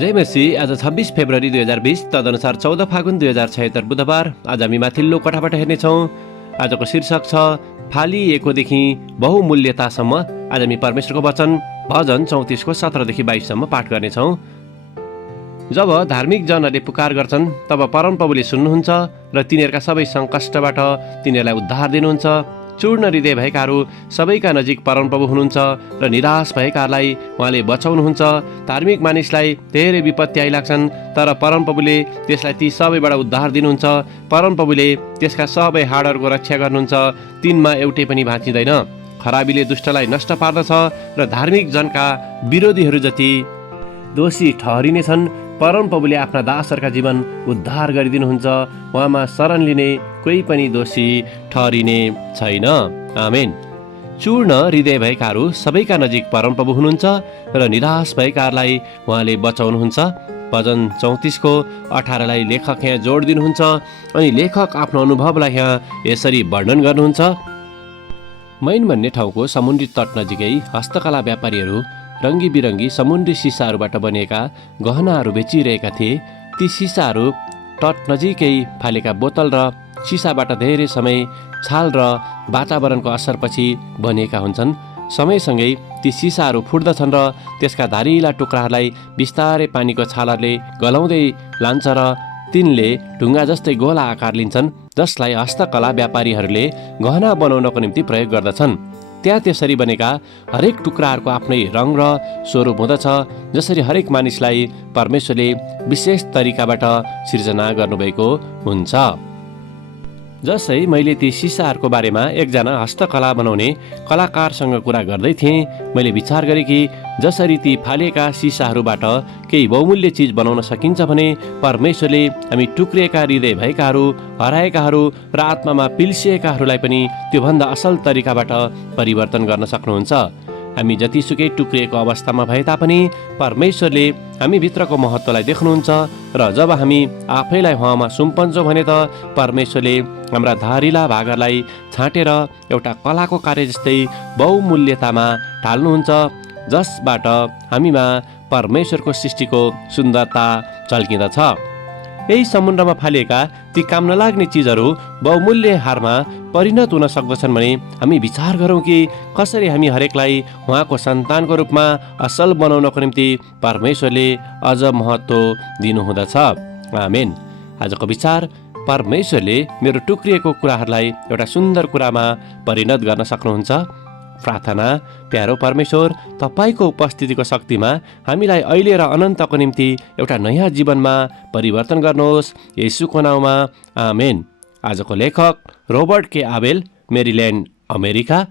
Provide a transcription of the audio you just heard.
जय मसी। आज 26 फेब्रुअरी 2020 तदनुसार 14 फागुन 2076 बुधबार। आज हामी माथिल्लो कोठाबाट हेर्नेछौँ। आजको शीर्षक छ फालिएकोदेखि बहुमूल्यतासम्म। आज हामी परमेश्वरको वचन भजन 34 17देखि 22सम्म पाठ गर्नेछौँ। जब धार्मिक जनहरूले पुकार गर्छन् तब परमप्रभुले सुन्नुहुन्छ र तिनीहरूका सबै सङ्कष्टबाट तिनीहरूलाई उद्धार दिनुहुन्छ। चूर्ण हृदय भएकाहरू सबैका नजिक परमप्रभु हुनुहुन्छ र निराश भएकाहरूलाई उहाँले बचाउनुहुन्छ। धार्मिक मानिसलाई धेरै विपत्ति आइलाग्छन् तर परमप्रभुले त्यसलाई ती सबैबाट उद्धार दिनुहुन्छ। परमप्रभुले त्यसका सबै हाडहरूको रक्षा गर्नुहुन्छ, तिनमा एउटै पनि भाँचिँदैन। खराबीले दुष्टलाई नष्ट पार्दछ र धार्मिक जनका विरोधीहरू जति दोषी ठहरिनेछन्। परमप्रभुले आफ्ना दासहरूका जीवन उद्धार गरिदिनुहुन्छ। उहाँमा शरण लिने कोही पनि दोषी ठहरिने छैन। आमेन। चूर्ण हृदय भएकाहरू सबैका नजिक परमप्रभु हुनुहुन्छ र निराश भएकाहरूलाई उहाँले बचाउनुहुन्छ। भजन 34:18लाई लेखक यहाँ जोड दिनुहुन्छ अनि लेखक आफ्नो अनुभवलाई यहाँ यसरी वर्णन गर्नुहुन्छ। मैन भन्ने ठाउँको समुद्री तट नजिकै हस्तकला व्यापारीहरू रङ्गी बिरङ्गी समुद्री सिसाहरूबाट बनिएका गहनाहरू बेचिरहेका थिए। ती सिसाहरू तट नजिकै फालेका बोतल र सिसाबाट धेरै समय छाल र वातावरणको असरपछि बनिएका हुन्छन्। समयसँगै ती सिसाहरू फुट्दछन् र त्यसका धारिला टुक्राहरूलाई बिस्तारै पानीको छालहरूले गलाउँदै लान्छ र तिनले ढुङ्गा जस्तै गोला आकार लिन्छन्, जसलाई हस्तकला व्यापारीहरूले गहना बनाउनको निम्ति प्रयोग गर्दछन्। त्यहाँ त्यसरी बनेका हरेक टुक्राहरूको आफ्नै रङ र स्वरूप हुँदछ। जसरी हरेक मानिसलाई परमेश्वरले विशेष तरिकाबाट सिर्जना गर्नुभएको हुन्छ। जसै मैले ती सिसाहरूको बारेमा एकजना हस्तकला बनाउने कलाकारसँग कुरा गर्दै थिएँ, मैले विचार गरेँ कि जसरी ती फालिएका सिसाहरूबाट केही बहुमूल्य चिज बनाउन सकिन्छ भने परमेश्वरले हामी टुक्रिएका हृदय भएकाहरू, हराएकाहरू र आत्मामा पिल्सिएकाहरूलाई पनि त्योभन्दा असल तरिकाबाट परिवर्तन गर्न सक्नुहुन्छ। हामी जतिसुकै टुक्रिएको अवस्थामा भए तापनि परमेश्वरले हामी भित्रको महत्त्वलाई देख्नुहुन्छ र जब हामी आफैलाई उहाँमा सुम्पन्छौँ भने त परमेश्वरले हाम्रा धारिला भागहरूलाई छाँटेर एउटा कलाको कार्य जस्तै बहुमूल्यतामा ढाल्नुहुन्छ, जसबाट हामीमा परमेश्वरको सृष्टिको सुन्दरता झल्किँदछ। यही समुद्रमा फालिएका ती काम नलाग्ने चिजहरू बहुमूल्य हारमा परिणत हुन सक्दछन् भने हामी विचार गरौँ कि कसरी हामी हरेकलाई उहाँको सन्तानको रूपमा असल बनाउनको निम्ति परमेश्वरले अझ महत्त्व दिनुहुँदछ। आमेन। आजको विचार, परमेश्वरले मेरो टुक्रिएको कुराहरूलाई एउटा सुन्दर कुरामा परिणत गर्न सक्नुहुन्छ। प्रार्थना। प्यारो परमेश्वर, तपाईँको उपस्थितिको शक्तिमा हामीलाई अहिले र अनन्तको निम्ति एउटा नयाँ जीवनमा परिवर्तन गर्नुहोस्, येशूको नाउँमा। आमेन। आजको लेखक रोबर्ट के आबेल, मेरील्यान्ड, अमेरिका।